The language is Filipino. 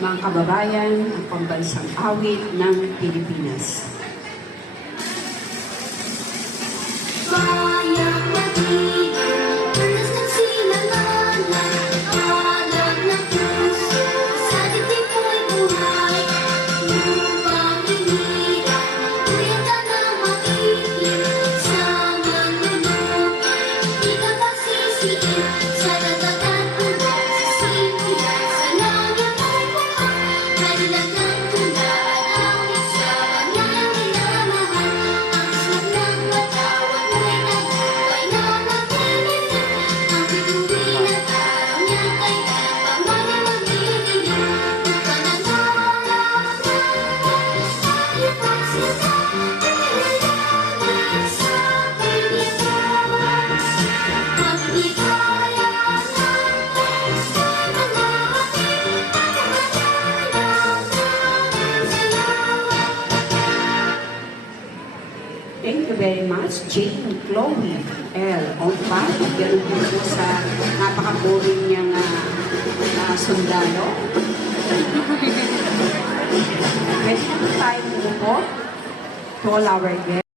mga kababayan, ang pambansang awit ng Pilipinas. Thank you very much, Jane Chloe L. Onpa. Ganun din po sa napaka-boring niyang sundalo. Pwede po tayo po to all our guests.